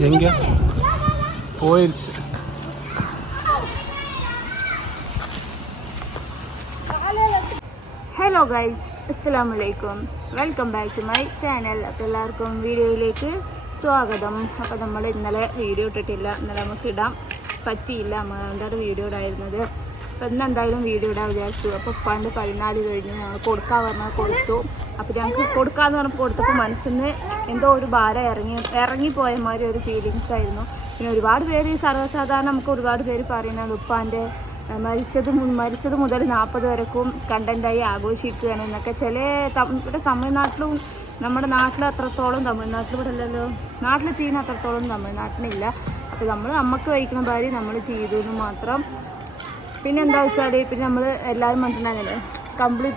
எங்க போயிடுச்சு hello guys അസ്സലാം വലൈക്കും welcome back to my channel അപ്പോൾ എല്ലാവർക്കും വീഡിയോയിലേക്ക് സ്വാഗതം അപ്പോൾ നമ്മൾ ഇന്നലെ വീഡിയോ ഇട്ടിട്ടില്ല ഇന്നലെ നമുക്ക് ഇടാൻ പറ്റിയില്ല അമ്മയുടെ വീഡിയോ ഇടായിരുന്നത് അപ്പോൾ ഇന്ന് എന്തായാലും വീഡിയോ ഇടാൻ വിചാരിച്ചു. അപ്പോൾ പണ്ട് പതിനാല് കഴിഞ്ഞു. ഞങ്ങൾ കൊടുക്കാൻ പറഞ്ഞാൽ കൊടുത്തു. അപ്പോൾ ഞങ്ങൾക്ക് കൊടുക്കാന്ന് പറഞ്ഞപ്പോൾ കൊടുത്തപ്പോൾ മനസ്സിൽ നിന്ന് എന്തോ ഒരു ഭാരം ഇറങ്ങി ഇറങ്ങിപ്പോയ മാതിരി ഒരു ഫീലിങ്സ് ആയിരുന്നു. പിന്നെ ഒരുപാട് പേര് ഈ സർവസാധാരണ നമുക്ക് ഒരുപാട് പേര് പറയുന്നത് ഉപ്പാന്റെ മരിച്ചത് മരിച്ചത് മുതൽ നാൽപ്പത് വരെക്കും കണ്ടന്റായി ആഘോഷിക്കുകയാണ് എന്നൊക്കെ. ചില ഇവിടെ തമിഴ്നാട്ടിലും നമ്മുടെ നാട്ടിൽ അത്രത്തോളം തമിഴ്നാട്ടിൽ ഇവിടെ അല്ലല്ലോ. നാട്ടിൽ ചെയ്യുന്ന അത്രത്തോളം തമിഴ്നാട്ടിലില്ല. അപ്പോൾ നമ്മൾ നമുക്ക് വഹിക്കുന്ന ഭാര്യ നമ്മൾ ചെയ്തു എന്ന് മാത്രം പിന്നെ എന്താ വെച്ചാൽ പിന്നെ നമ്മൾ എല്ലാവരും പറഞ്ഞിട്ടുണ്ടാകില്ലേ കമ്പിളി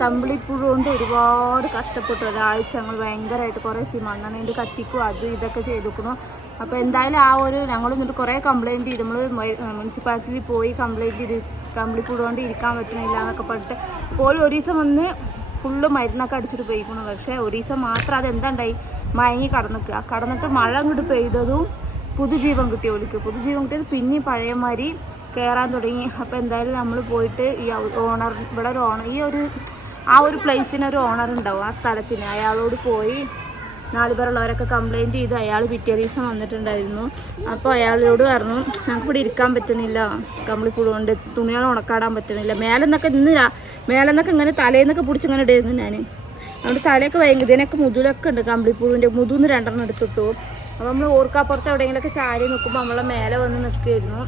കമ്പിളിപ്പുഴ കൊണ്ട് ഒരുപാട് കഷ്ടപ്പെട്ടു. ഒരാഴ്ച ഞങ്ങൾ ഭയങ്കരമായിട്ട് കുറേ സി മണ്ണെണ്ണ കത്തിക്കും അത് ഇതൊക്കെ ചെയ്തിരിക്കുന്നു അപ്പോൾ എന്തായാലും ആ ഒരു ഞങ്ങൾ എന്നിട്ട് കുറേ കംപ്ലയിന്റ് ചെയ്ത്. നമ്മൾ മുനിസിപ്പാലിറ്റിയിൽ പോയി കംപ്ലയിന്റ് ചെയ്ത് കമ്പിളിപ്പുഴ കൊണ്ട് ഇരിക്കാൻ പറ്റുന്നില്ല എന്നൊക്കെ പറഞ്ഞിട്ട് പോലും ഒരു ദിവസം വന്ന് ഫുള്ള് മരുന്നൊക്കെ അടിച്ചിട്ട് പോയിക്കുന്നു പക്ഷേ ഒരു ദിവസം മാത്രം അതെന്താ ഉണ്ടായി മയങ്ങി കടന്നിക്കുക കടന്നിട്ട് മഴ അങ്ങോട്ട് പെയ്തതും പുതുജീവൻ കിട്ടിയ ഒളിക്കും പുതുജീവൻ കിട്ടിയത് പിന്നെ പഴയമാതിരി കയറാൻ തുടങ്ങി. അപ്പോൾ എന്തായാലും നമ്മൾ പോയിട്ട് ഈ ഓണർ ഇവിടെ ഒരു ഓണർ ഈ ഒരു ആ ഒരു പ്ലേസിന് ഒരു ഓണർ ഉണ്ടാവും ആ സ്ഥലത്തിന്. അയാളോട് പോയി നാല് പേരുള്ളവരൊക്കെ കംപ്ലൈന്റ് ചെയ്ത് അയാൾ പിറ്റേ ദിവസം വന്നിട്ടുണ്ടായിരുന്നു. അപ്പോൾ അയാളോട് പറഞ്ഞു ഞങ്ങൾക്ക് ഇവിടെ ഇരിക്കാൻ പറ്റണില്ല. കമ്പിളിപ്പുഴ കൊണ്ട് തുണികൾ ഉണക്കാടാൻ പറ്റണില്ല. മേലെന്നൊക്കെ ഇന്ന് മേലെന്നൊക്കെ ഇങ്ങനെ തലേന്നൊക്കെ പിടിച്ച് ഇങ്ങനെ ഇടുന്നു ഞാൻ അതുകൊണ്ട് തലയൊക്കെ ഭയങ്കര ഇതിനൊക്കെ മുതുലൊക്കെ ഉണ്ട് കമ്പിളിപ്പുഴുവിന്റെ മുതുന്ന് രണ്ടെണ്ണം എടുത്തിട്ടു. അപ്പോൾ നമ്മൾ ഓർക്കാപ്പുറത്ത് എവിടെയെങ്കിലുമൊക്കെ ചാരി നിൽക്കുമ്പോൾ നമ്മളെ മേലെ വന്ന് നിൽക്കുമായിരുന്നു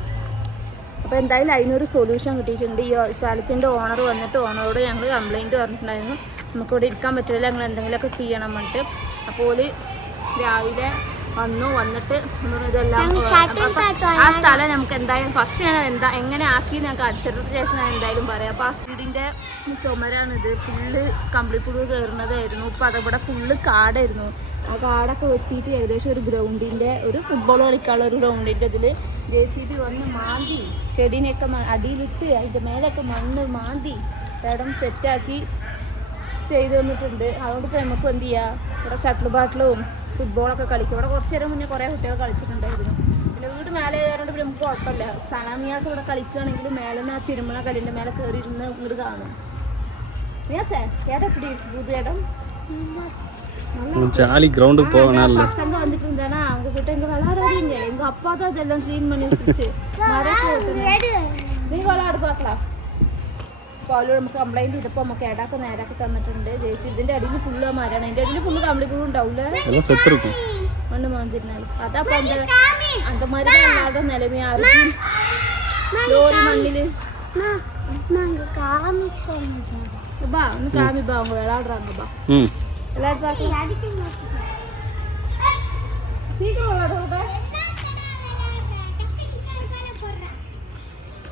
അപ്പോൾ എന്തായാലും അതിനൊരു സൊല്യൂഷൻ കിട്ടിയിട്ടുണ്ട്. ഈ സ്ഥലത്തിന്റെ ഓണർ വന്നിട്ട് ഓണറോട് ഞങ്ങൾ കംപ്ലയിന്റ് പറഞ്ഞിട്ടുണ്ടായിരുന്നു. നമുക്കിവിടെ ഇരിക്കാൻ പറ്റില്ല ഞങ്ങൾ എന്തെങ്കിലുമൊക്കെ ചെയ്യണം എന്നിട്ട് അപ്പോൾ രാവിലെ വന്നു. വന്നിട്ട് ഇതെല്ലാം ആ സ്ഥലം നമുക്ക് എന്തായാലും ഫസ്റ്റ് ഞാൻ എന്താ എങ്ങനെ ആക്കി ഞാൻ കാണിച്ചതിന് ശേഷം ഞാൻ എന്തായാലും പറയാം. അപ്പോൾ ആ വീടിന്റെ ചുമരാണിത് ഫുള്ള് കമ്പിളിപ്പുഴു കയറുന്നതായിരുന്നു. ഇപ്പം അതവിടെ ഫുള്ള് കാടായിരുന്നു. ആ കാടൊക്കെ വെട്ടിയിട്ട് ഏകദേശം ഒരു ഗ്രൗണ്ടിന്റെ ഒരു ഫുട്ബോൾ കളിക്കാനുള്ള ഒരു ഗ്രൗണ്ടിന്റെ ഇതിൽ ജെ സി ബി വന്ന് മാന്തി ചെടീനെയൊക്കെ മ- അടിയിലിട്ട് അതിൻ്റെ മേലൊക്കെ മണ്ണ് മാന്തി ഇടം സെറ്റാക്കി ചെയ്തു തന്നിട്ടുണ്ട് അതുകൊണ്ട് ഇപ്പോൾ നമുക്ക് എന്ത് ചെയ്യാം ഇവിടെ ഷട്ടിൽ ബാട്ടിലും ഫുട്ബോളൊക്കെ കളിക്കും ഇവിടെ കുറച്ച് നേരം മുന്നേ കുറേ കുട്ടികൾ കളിച്ചിട്ടുണ്ടായിരുന്നു പിന്നെ വീട് മേലെ കയറുകൊണ്ട് പിന്നെ നമുക്ക് കുഴപ്പമില്ല സനാമിയാസ് ഇവിടെ കളിക്കുകയാണെങ്കിൽ മേലെ നിന്ന് ആ തിരുമണ കല്ലിൻ്റെ മേലെ കയറി ഇരുന്ന് വീട് കാണും മിയാസേ ഏതാ ഇപ്പിടി പുതിയ ഇടം ஜாலி கிரவுண்டுக்கு போகணும்ல பசங்க வந்துட்டு இருந்தானா அவங்க கிட்ட இங்க விளையாடாதீங்க எங்க அப்பா தான் இதெல்லாம் க்ளீன் பண்ணி வச்சுச்சு മരൊക്കെ വെട്ടുന്നു. നീ വിളയാട് പാക്കലാം അപ്പോൾ നമുക്ക് കംപ്ലൈൻറ്റ് ചെയ്തപ്പോൾ നമുക്ക് ഇടക്ക് നേരാക്കി തന്നിട്ടുണ്ട് ജെ സി ഇതിൻ്റെ അടിയിൽ ഫുള്ള് മരമാണ് അതിൻ്റെ അടിയിൽ ഫുള്ള് കമ്പിളിപ്പുഴ ഉണ്ടാവില്ലേ எல்லாம் செத்துருக்கும் മണ്ണ് മാന്തിരുന്നാലും അതപ്പോൾ എന്താ அந்த மாதிரி தான் எல்லாரும் நிலைமையா இருக்கு ലോറി മണ്ണില് பா ഒന്ന് കാമി ബാ அவங்க விளையாடுறாங்க பா ம் விளையாடு பார்க்கலாம்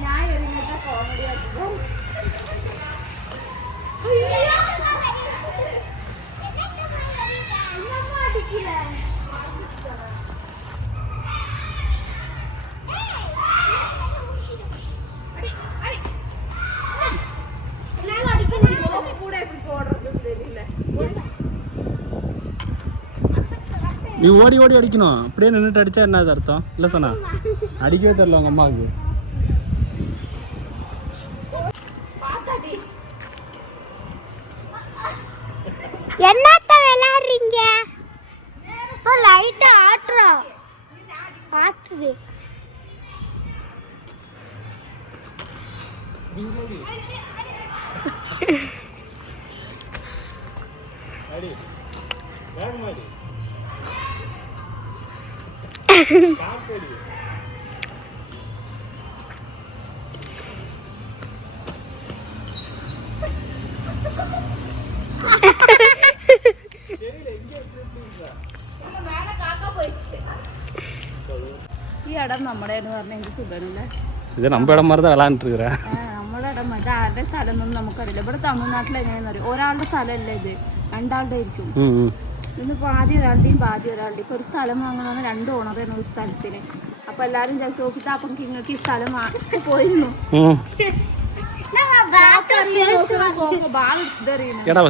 ഞാൻ എറിഞ്ഞിട്ട് കോമഡി ആക്കും நீ ஓடி ஓடி அடிக்கணும். அப்படியே நின்றுட்டு அடித்தா என்ன அது அர்த்தம்? இல்லை சனா? அடிக்கவே தெரில உங்கள் அம்மாவுக்கு. என்னத்த விளாடுறீங்க இப்போ லைட்டாக ஆட்டுறோம். ஆட்டுது. அடி வேகமாடி ഇത് നമ്മുടെ ഇടം മാറി വിളാണ്ടിരിക്കുക നമ്മുടെ ഇടം മറ്റേ ആരുടെ സ്ഥലം ഒന്നും നമുക്കറിയില്ല ഇവിടെ തമിഴ്നാട്ടിൽ എങ്ങനെയാണെന്ന് അറിയാം ഒരാളുടെ സ്ഥലമല്ല ഇത് രണ്ടാളുടെ ആയിരിക്കും ഇന്ന് പാതി ഒരാളുടെയും പാതി ഒരാളുടെയും. ഇപ്പോൾ ഒരു സ്ഥലം വാങ്ങണമെന്ന് രണ്ട് ഓണറാണ് ഒരു സ്ഥലത്തിന് അപ്പം എല്ലാവരും ചർച്ച നോക്കിയിട്ട് അപ്പം നിങ്ങൾക്ക് ഈ സ്ഥലം വാങ്ങി പോയിരുന്നു. എടാ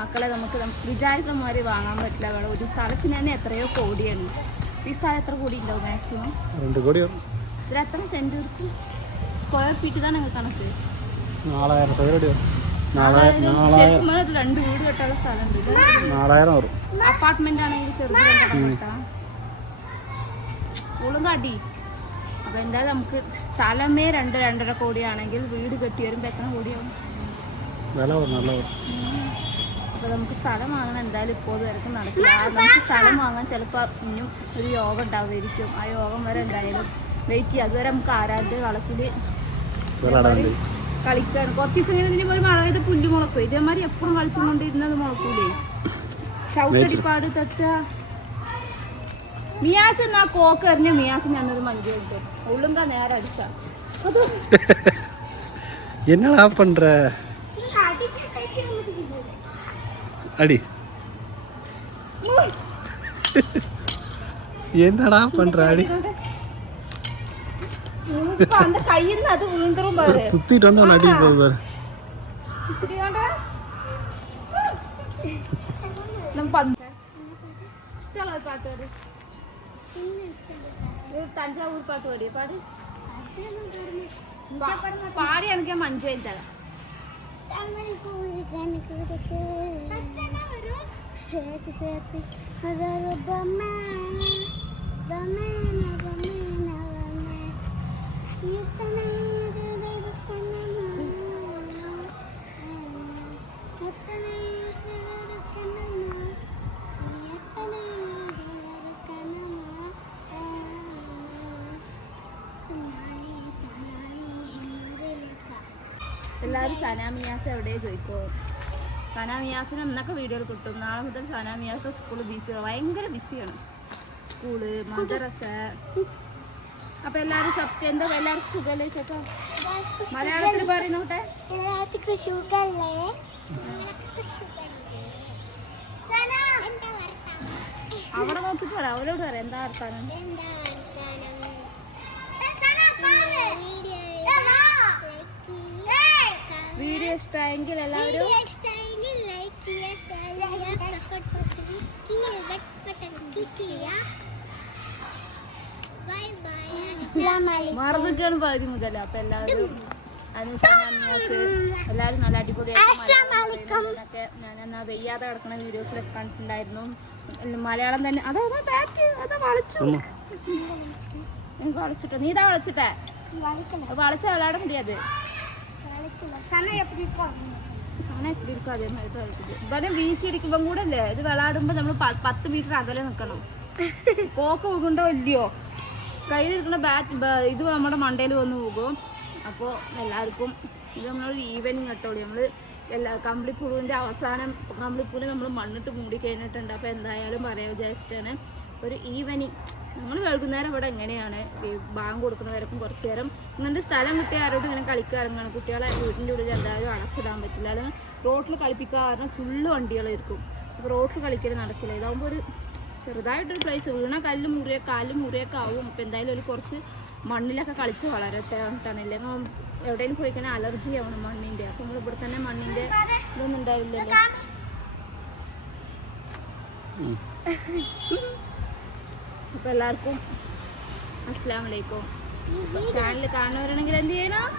മക്കളെ നമുക്ക് വിചാരിക്കുന്ന മാതിരി വാങ്ങാൻ പറ്റില്ല. വേണം ഒരു സ്ഥലത്തിന് തന്നെ എത്രയോ കോടിയാണ്. ഈ സ്ഥലം എത്ര കോടി ഉണ്ടാവും മാക്സിമം രണ്ട് ഇതിൽ എത്ര സെന്റ് സ്ക്വയർ ഫീറ്റ് തന്നെ കണക്ക്. നാലായിരം. സൈഡ് നാലായിരം നാലായിരം രണ്ട് വീട് കെട്ടാനുള്ള സ്ഥലമുണ്ട് നാലായിരം നൂറ്. അപ്പാർട്ട്മെന്റ് ആണെങ്കിൽ ചെറുത് ഓളും അടി അപ്പൊ എന്തായാലും നമുക്ക് സ്ഥലമേ രണ്ട് രണ്ടര കോടിയാണെങ്കിൽ വീട് കെട്ടി വരുമ്പോ എത്ര കോടിയാവും? വില നല്ല അപ്പൊ നമുക്ക് സ്ഥലം വാങ്ങണം. എന്തായാലും ഇപ്പോൾ വരക്കും നടക്കില്ല. നമുക്ക് സ്ഥലം വാങ്ങാൻ ചിലപ്പോൾ ഇനിയും ഒരു യോഗം ഉണ്ടാവുമായിരിക്കും ആ യോഗം വരെ എന്തായാലും വെയിറ്റ് ചെയ്യുക അതുവരെ നമുക്ക് ആരാധ്യ വളപ്പിൽ കളിക്കാണ് കുറച്ച് ദിവസം കഴിഞ്ഞ് ഇതിന് ഒരു മഴ പെയ്ത് പുല്ല് മുളക്കും ഇതേമാതിരി എപ്പോഴും കളിച്ചുകൊണ്ടിരുന്നത് മുളക്കൂലേ ചവിട്ടടിപ്പാട് തട്ട മിയാസ് എന്നാ കോക്ക് എറിഞ്ഞ മിയാസ് ഞാനൊരു മഞ്ചു എടുത്തു ഉള്ളുങ്ക നേരെ അടിച്ച അത് என்னடா பண்ற அடி என்னடா பண்ற அடி அந்த கையில அது விழுந்துரும் பாரு சுத்திட்டு வந்து அடி போகுது பாரு இப்படியாடா நம்ம பந்த ஸ்டலா பாட்டுவாரு தஞ்சாவூர் பாட்டு பாடி பாடு பாடி எனக்கு மஞ்சு வாங்கி தரேன் சேர்த்து சேர்த்து அதாவது பொம்மை பொம்மை பொம்மை എല്ലാവരും സനാമിയാസ് എവിടെ ചോദിക്കോ? സനാമിയാസിന് എന്നൊക്കെ വീഡിയോയിൽ കിട്ടും. നാളെ മുതൽ സനാമിയാസ് സ്കൂൾ ബിസിയാണ് ഭയങ്കര ബിസിയാണ് സ്കൂൾ മദ്രസ. അപ്പൊ എല്ലാവരും സബ്സ്ക്രൈബ് എന്താ എല്ലാവർക്കും സുഖല്ലേ ചേട്ടാ? മലയാളത്തിൽ പറയുന്നോട്ടെ അവിടെ നോക്കി പറ. അവരോട് പറയാം എന്താ വർത്താനം? ഇഷ്ടമായെങ്കിൽ എല്ലാവരും വീഡിയോ ഇഷ്ടമെങ്കിൽ ലൈക്ക് ചെയ്യുക ഷെയർ ചെയ്യുക സപ്പോർട്ട് ബട്ടൺ ബട്ടൺ ക്ലിക്ക് ചെയ്യുക. ബൈ ബൈ അസ്സലാമു അലൈക്കും മറന്നിട്ടാണ് പകുതി മുതൽ അപ്പൊ എല്ലാവരും എല്ലാരും എല്ലാവരും നല്ല അടിപൊളിയായിട്ട് ഞാൻ എന്നാ വെയ്യാതെ കിടക്കുന്ന വീഡിയോസിലൊക്കെ കണ്ടിട്ടുണ്ടായിരുന്നു. മലയാളം തന്നെ അതാ അതാ ബാക്ക് അതാ വളച്ചു. നിങ്ങൾക്ക് നീ വളച്ചിട്ടോ? നീ ഇതാ വളച്ചിട്ടേ? വളച്ച വിളയാട മുടിയാത് സന എപ്പടി പോകണം സാധനം എപ്പോഴും ഇരിക്കും അതേ മാതിരി കളിച്ചത് കൂടെ അല്ലേ? ഇത് വിളയാടുമ്പോൾ നമ്മൾ പത്ത് മീറ്റർ അകലെ നിൽക്കണം കോക്ക് പോകുണ്ടോ ഇല്ലയോ? കയ്യിലിരിക്കുന്ന ബാറ്റ് ഇത് നമ്മുടെ മണ്ടയിൽ വന്ന് പോകും. അപ്പോൾ എല്ലാവർക്കും ഇത് നമ്മളൊരു ഈവനിങ് കേട്ടോളി. നമ്മൾ എല്ലാ കമ്പിളിപ്പുഴുവിന്റെ അവസാനം കമ്പിളിപ്പുഴു നമ്മൾ മണ്ണിട്ട് മൂടി കഴിഞ്ഞിട്ടുണ്ട് അപ്പോൾ എന്തായാലും പറയാൻ വിചാരിച്ചിട്ടാണ്. ഒരു ഈവനിങ് നമ്മൾ വൈകുന്നേരം ഇവിടെ എങ്ങനെയാണ്? ബാങ്ക് കൊടുക്കുന്നവരൊപ്പം കുറച്ച് നേരം ഇങ്ങനത്തെ സ്ഥലം കിട്ടിയ ആരോടും ഇങ്ങനെ കളിക്കാറുങ്ങാണ് കുട്ടികളെ വീടിന്റെ ഉള്ളിൽ എന്തായാലും അടച്ചിടാൻ പറ്റില്ല. അല്ലെങ്കിൽ റോട്ടിൽ കളിപ്പിക്കുക കാരണം ഫുള്ള് വണ്ടികളായിരിക്കും. അപ്പോൾ റോട്ടിൽ കളിക്കൽ നടക്കില്ല. ഇതാകുമ്പോൾ ഒരു ചെറുതായിട്ടൊരു പ്ലേസ് വീണ കല്ല് മുറിയ കാൽ മുറിയൊക്കെ ആവും. അപ്പോൾ എന്തായാലും ഒരു കുറച്ച് മണ്ണിലൊക്കെ കളിച്ച് വളരട്ടെ എന്നിട്ടാണ്. ഇല്ലെങ്കിൽ എവിടെയെങ്കിലും പോയി കഴിഞ്ഞാൽ അലർജി ആവണം മണ്ണിന്റെ. അപ്പോൾ നമ്മൾ ഇവിടെ തന്നെ മണ്ണിന്റെ ഇതൊന്നും ഉണ്ടാവില്ലല്ലോ. അപ്പോൾ എല്ലാവർക്കും അസ്സാം വലൈക്കും ചാനൽ കാണുന്നവരാണെങ്കിൽ എന്ത് എല്ലാവർക്കും ചെയ്യണം.